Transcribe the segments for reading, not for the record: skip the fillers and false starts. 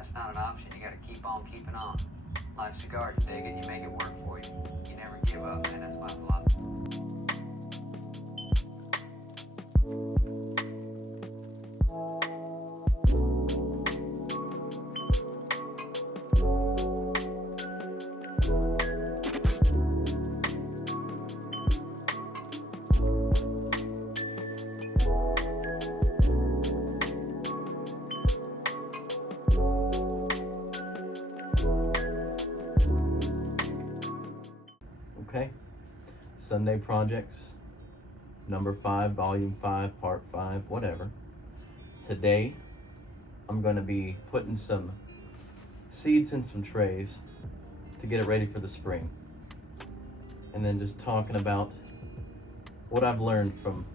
That's not an option. You gotta keep on keeping on. Life's a garden, dig it, you make it work for you. You never give up, man, that's my philosophy. Okay, Sunday projects, number 5, volume 5, part 5, whatever. Today, I'm going to be putting some seeds in some trays to get it ready for the spring. And then just talking about what I've learned from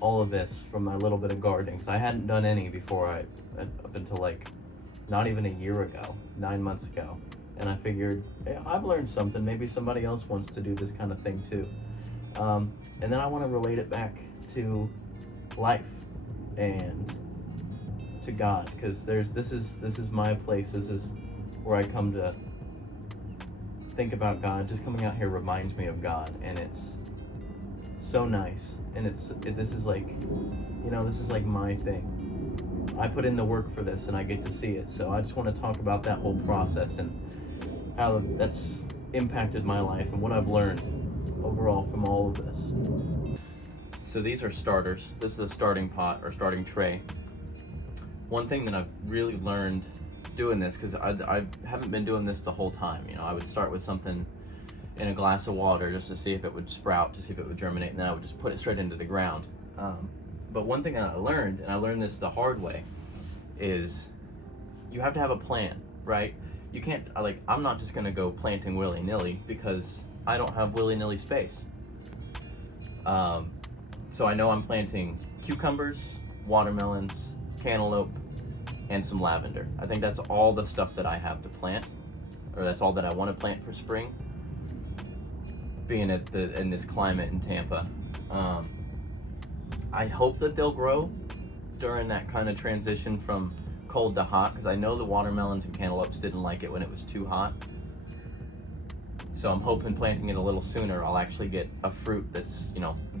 all of this, from my little bit of gardening. So I hadn't done any before up until like not even a year ago, 9 months ago. And I figured, hey, I've learned something. Maybe somebody else wants to do this kind of thing too. And then I want to relate it back to life and to God, because this is my place. This is where I come to think about God. Just coming out here reminds me of God, and it's so nice. And this is like, this is like my thing. I put in the work for this, and I get to see it. So I just want to talk about that whole process and how that's impacted my life and what I've learned overall from all of this. So these are starters. This is a starting pot or starting tray. One thing that I've really learned doing this, because I haven't been doing this the whole time. I would start with something in a glass of water just to see if it would sprout, to see if it would germinate, and then I would just put it straight into the ground. But one thing I learned, and I learned this the hard way, is you have to have a plan, right? You can't, I'm not just gonna go planting willy-nilly because I don't have willy-nilly space. So I know I'm planting cucumbers, watermelons, cantaloupe, and some lavender. I think that's all the stuff that I have to plant, or that's all that I want to plant for spring, being in this climate in Tampa. I hope that they'll grow during that kind of transition from cold to hot, because I know the watermelons and cantaloupes didn't like it when it was too hot. So I'm hoping planting it a little sooner, I'll actually get a fruit that's,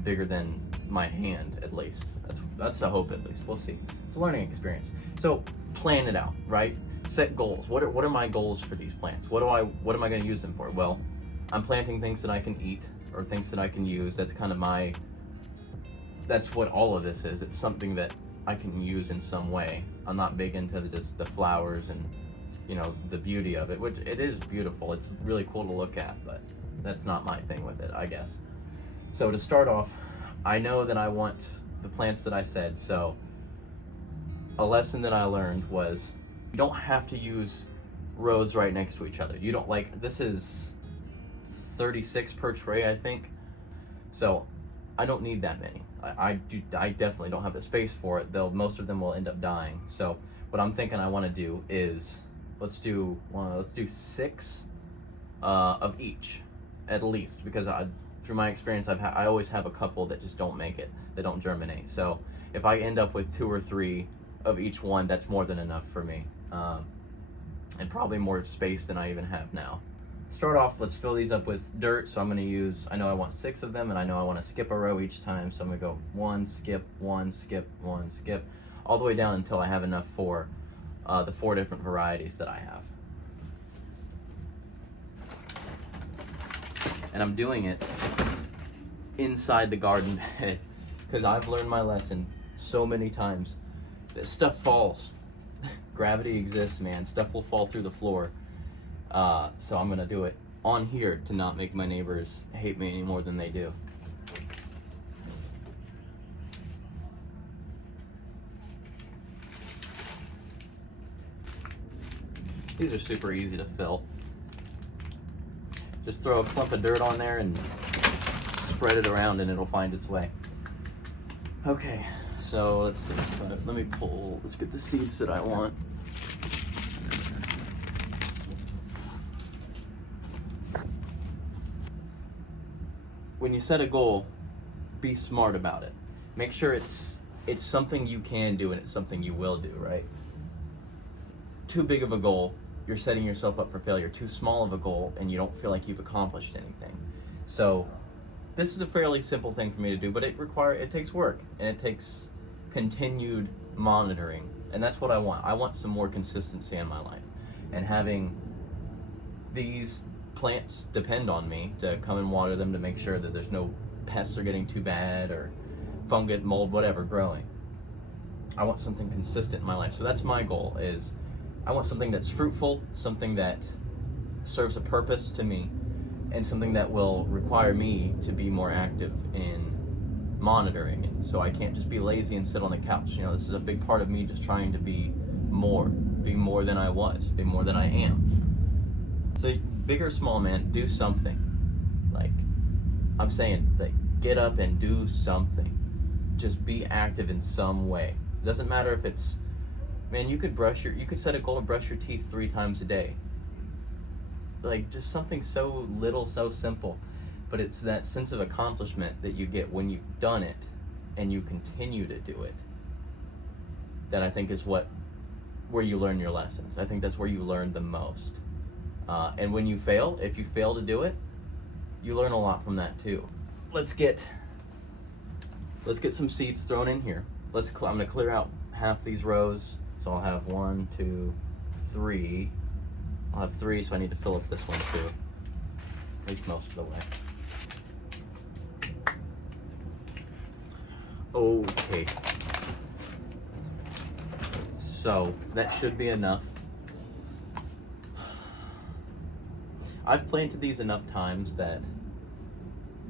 bigger than my hand at least. That's the hope at least. We'll see. It's a learning experience. So plan it out, right? Set goals. What are my goals for these plants? What am I going to use them for? Well, I'm planting things that I can eat or things that I can use. That's kind of that's what all of this is. It's something that I can use in some way. I'm not big into just the flowers and the beauty of it, which it is beautiful. It's really cool to look at, but that's not my thing with it, I guess. So to start off, I know that I want the plants that I said. So a lesson that I learned was you don't have to use rows right next to each other. You don't this is 36 per tray, I think. So I don't need that many. I definitely don't have the space for it, though most of them will end up dying. So what I'm thinking I want to do is let's do 6 of each at least, because through my experience I always have a couple that just don't make it, that don't germinate. So if I end up with 2 or 3 of each one, that's more than enough for me, and probably more space than I even have now. Start off, let's fill these up with dirt. So I'm going to use, I know I want 6 of them, and I know I want to skip a row each time. So I'm going to go 1, skip, 1, skip, 1, skip, all the way down until I have enough for the 4 different varieties that I have. And I'm doing it inside the garden bed because I've learned my lesson so many times that stuff falls. Gravity exists, man. Stuff will fall through the floor. So I'm gonna do it on here to not make my neighbors hate me any more than they do. These are super easy to fill. Just throw a clump of dirt on there and spread it around and it'll find its way. Okay, so let's see. Let's get the seeds that I want. When you set a goal, be smart about it. Make sure it's something you can do and it's something you will do, right? too big of a goal, you're setting yourself up for failure. Too small of a goal, and you don't feel like you've accomplished anything. So this is a fairly simple thing for me to do, but it takes work, and it takes continued monitoring, and that's what I want. I want some more consistency in my life, and having these plants depend on me to come and water them to make sure that there's no pests are getting too bad or fungus, mold, whatever growing. I want something consistent in my life. So that's my goal, is I want something that's fruitful, something that serves a purpose to me, and something that will require me to be more active in monitoring. And so I can't just be lazy and sit on the couch. You know, this is a big part of me just trying to be more than I was, be more than I am. So big or small, man, do something. Like I'm saying, like, get up and do something. Just be active in some way. Doesn't matter if it's, man, you could set a goal to brush your teeth 3 times a day. Like, just something so little, so simple, but it's that sense of accomplishment that you get when you've done it and you continue to do it that I think is where you learn your lessons. I think that's where you learn the most. And when you fail, if you fail to do it, you learn a lot from that too. Let's get some seeds thrown in here. I'm gonna clear out half these rows. So I'll have 1, 2, 3. I'll have 3, so I need to fill up this one too. At least most of the way. Okay. So that should be enough. I've planted these enough times that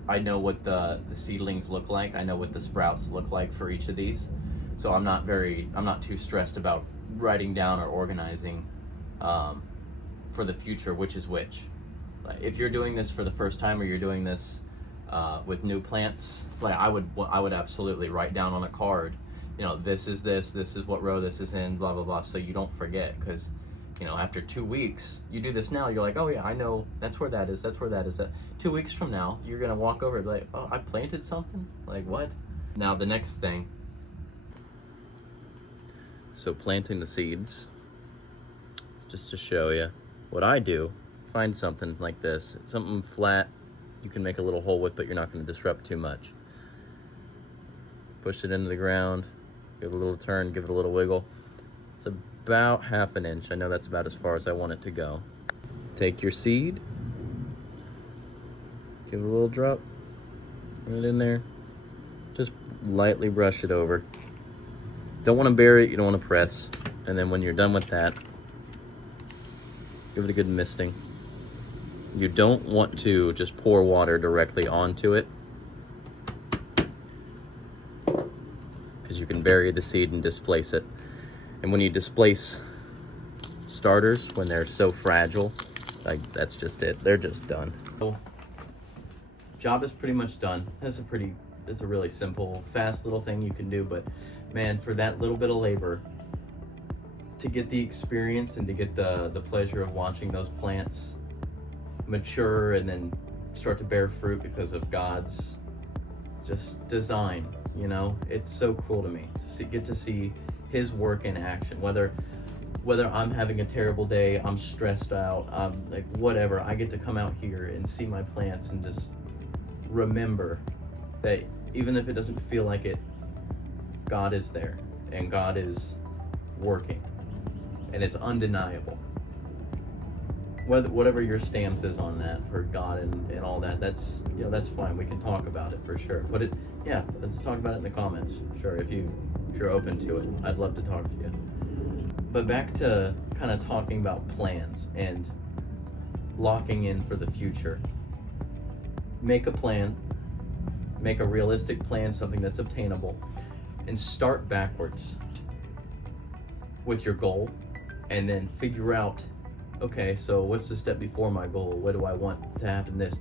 I know what the seedlings look like. I know what the sprouts look like for each of these. So I'm not too stressed about writing down or organizing for the future which is which. Like, if you're doing this for the first time, or you're doing this with new plants, like I would absolutely write down on a card, you know, this is what row this is in, blah blah blah, so you don't forget. Because, you know, after 2 weeks, you do this now, you're like, oh yeah, I know that's where that is. 2 weeks from now, you're gonna walk over and be like, oh, I planted something? Like, what? Now the next thing. So planting the seeds, just to show you what I do, find something like this, something flat you can make a little hole with, but you're not gonna disrupt too much. Push it into the ground, give it a little turn, give it a little wiggle. It's about 1/2 inch. I know that's about as far as I want it to go. Take your seed, give it a little drop, put it in there, just lightly brush it over. Don't want to bury it, you don't want to press. And then when you're done with that, give it a good misting. You don't want to just pour water directly onto it, because you can bury the seed and displace it. And when you displace starters, when they're so fragile, like, that's just it. They're just done. So, job is pretty much done. It's a really simple, fast little thing you can do, but man, for that little bit of labor, to get the experience and to get the pleasure of watching those plants mature and then start to bear fruit because of God's just design, you know, it's so cool to me to get to see His work in action. Whether I'm having a terrible day, I'm stressed out, like whatever, I get to come out here and see my plants and just remember that even if it doesn't feel like it, God is there and God is working, and it's undeniable. Whatever your stance is on that for God and all that, that's, you know, that's fine. We can talk about it for sure. Let's talk about it in the comments. Sure, if you're open to it, I'd love to talk to you. But back to kind of talking about plans and locking in for the future. Make a plan, make a realistic plan, something that's obtainable, and start backwards with your goal, and then figure out, okay, so what's the step before my goal? What do I want to happen? This.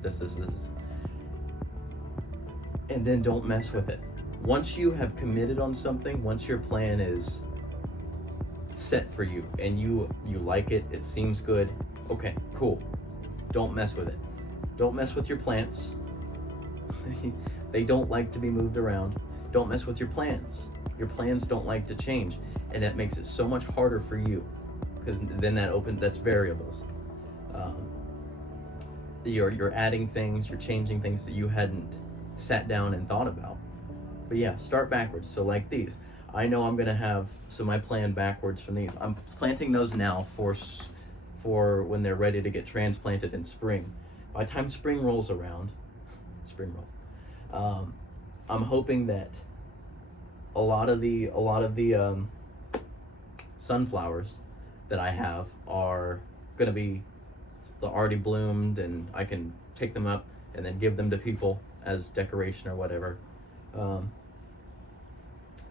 And then don't mess with it. Once you have committed on something, once your plan is set for you and you like it, it seems good, okay, cool. Don't mess with it. Don't mess with your plants. They don't like to be moved around. Don't mess with your plans. Your plans don't like to change, and that makes it so much harder for you, because then that's variables. You're adding things, you're changing things that you hadn't sat down and thought about. But yeah, start backwards. So like these, I know I'm gonna have, so my plan backwards from these, I'm planting those now for when they're ready to get transplanted in spring. By the time spring rolls around, I'm hoping that a lot of the sunflowers that I have are gonna be already bloomed, and I can take them up and then give them to people as decoration or whatever.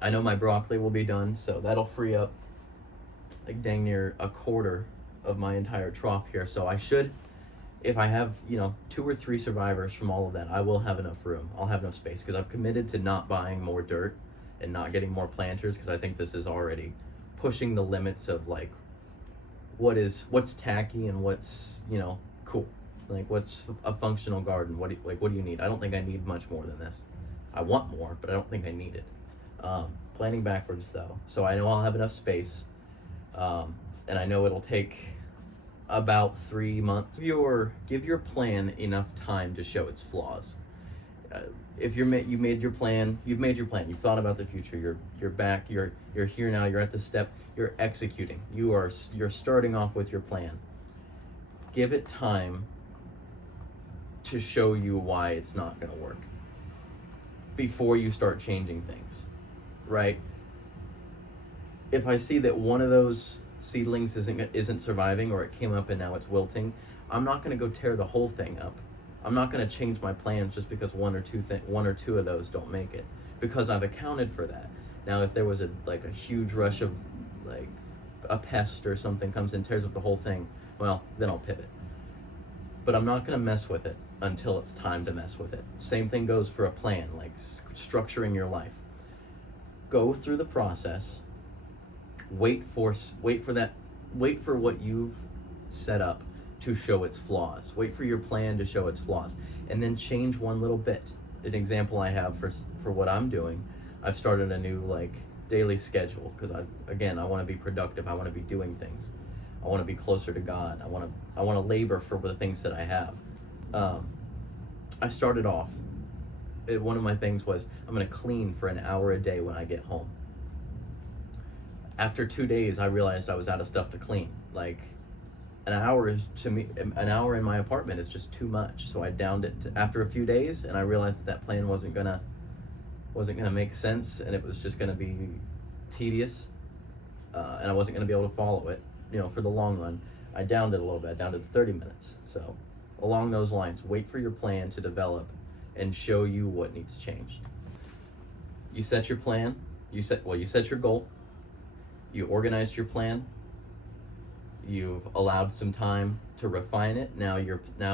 I know my broccoli will be done, so that'll free up like dang near a quarter of my entire trough here. So I should, if I have 2 or 3 survivors from all of that, I will have enough room. I'll have enough space, because I've committed to not buying more dirt and not getting more planters, because I think this is already pushing the limits of like what's tacky and what's cool. Like, what's a functional garden? What do you need? I don't think I need much more than this. I want more, but I don't think I need it. Planning backwards though, so I know I'll have enough space, and I know it'll take about 3 months. Give your plan enough time to show its flaws. If you've made your plan, you've thought about the future, you're back, you're here now, you're at the step, you're executing, you're starting off with your plan. Give it time to show you why it's not going to work before you start changing things, right? If I see that one of those seedlings isn't surviving, or it came up and now it's wilting, I'm not going to go tear the whole thing up. I'm not going to change my plans just because one or two of those don't make it, because I've accounted for that. Now, if there was a huge rush of like a pest or something comes and tears up the whole thing, well, then I'll pivot. But I'm not going to mess with it until it's time to mess with it. Same thing goes for a plan, like structuring your life. Go through the process. Wait for what you've set up to show its flaws. Wait for your plan to show its flaws, and then change one little bit. An example I have for what I'm doing, I've started a new daily schedule, because I want to be productive. I want to be doing things. I want to be closer to God. I want to labor for the things that I have. I started off. One of my things was I'm going to clean for an hour a day when I get home. After 2 days, I realized I was out of stuff to clean. Like, an hour in my apartment is just too much. So I downed it after a few days, and I realized that plan wasn't gonna make sense, and it was just gonna be tedious, and I wasn't gonna be able to follow it, for the long run. I downed it a little bit, down to 30 minutes. So along those lines, wait for your plan to develop and show you what needs changed. You set your plan. You set your goal. You organized your plan. You've allowed some time to refine it. Now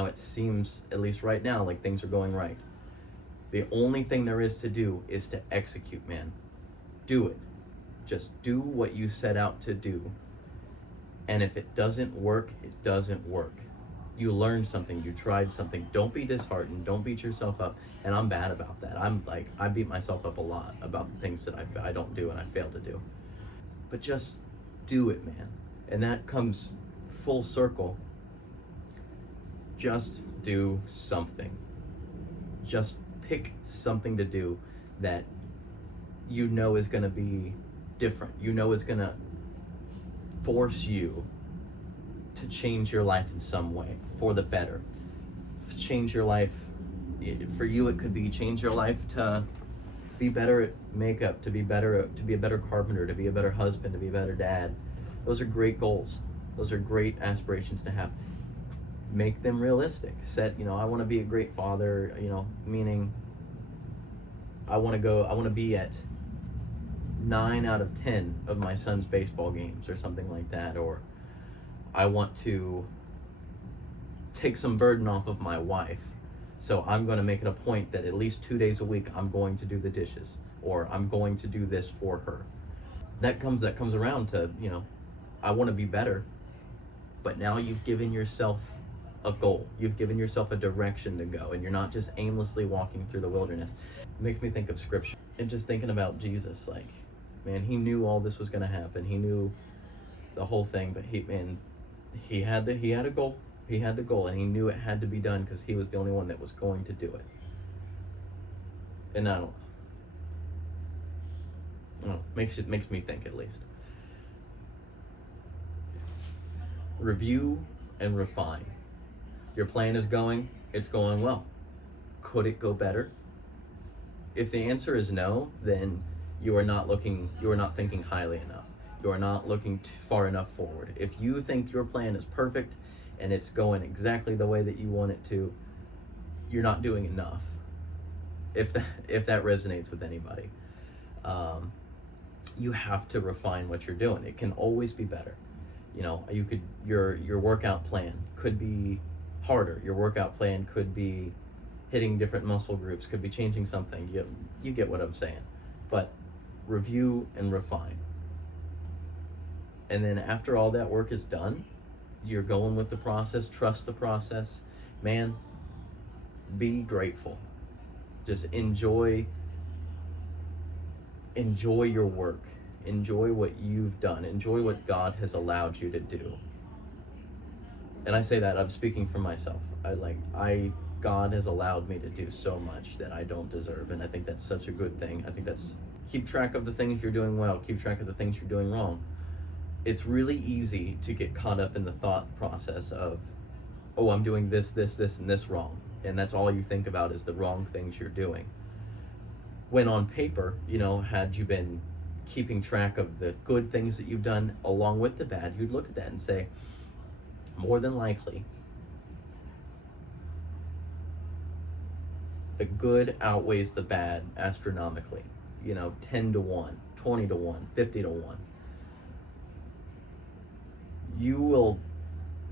it seems, at least right now, like things are going right. The only thing there is to do is to execute, man. Do it. Just do what you set out to do. And if it doesn't work, it doesn't work. You learned something, you tried something. Don't be disheartened, don't beat yourself up. And I'm bad about that. I beat myself up a lot about the things that I don't do and I fail to do. But just do it, man. And that comes full circle. Just do something. Just pick something to do that is going to be different. Is going to force you to change your life in some way for the better. Change your life. For you, it could be change your life to be better at makeup, to be a better carpenter, to be a better husband, to be a better dad. Those are great goals. Those are great aspirations to have. Make them realistic. Set, I want to be a great father, meaning I want to be at 9 out of 10 of my son's baseball games or something like that, or I want to take some burden off of my wife. So I'm going to make it a point that at least 2 days a week I'm going to do the dishes, or I'm going to do this for her. That comes around to, I want to be better. But now you've given yourself a goal. You've given yourself a direction to go, and you're not just aimlessly walking through the wilderness. It makes me think of scripture and just thinking about Jesus. Like, man, he knew all this was going to happen. He knew the whole thing. But he had a goal. He had the goal, and he knew it had to be done because he was the only one that was going to do it. And I don't know, makes me think, at least. Review and refine. Your plan is going, it's going well. Could it go better? If the answer is no, then you are not thinking highly enough. You are not looking far enough forward. If you think your plan is perfect and it's going exactly the way that you want it to, you're not doing enough. If that resonates with anybody, you have to refine what you're doing. It can always be better. Your workout plan could be harder. Your workout plan could be hitting different muscle groups, could be changing something. You get what I'm saying. But review and refine. And then after all that work is done, you're going with the process, trust the process. Man, be grateful. Just enjoy your work. Enjoy what you've done. Enjoy what God has allowed you to do. And I say that, I'm speaking for myself. God has allowed me to do so much that I don't deserve, and I think that's such a good thing. I think keep track of the things you're doing well, keep track of the things you're doing wrong. It's really easy to get caught up in the thought process of, oh, I'm doing this, and this wrong. And that's all you think about is the wrong things you're doing. When on paper, had you been keeping track of the good things that you've done along with the bad, you'd look at that and say, more than likely, the good outweighs the bad astronomically. 10 to 1, 20 to 1, 50 to 1. You will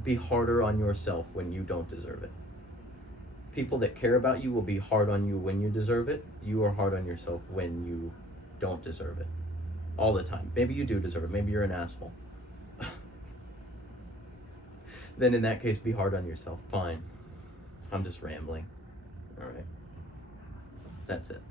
be harder on yourself when you don't deserve it. People that care about you will be hard on you when you deserve it. You are hard on yourself when you don't deserve it. All the time. Maybe you do deserve it. Maybe you're an asshole. Then in that case, be hard on yourself. Fine. I'm just rambling. All right. That's it.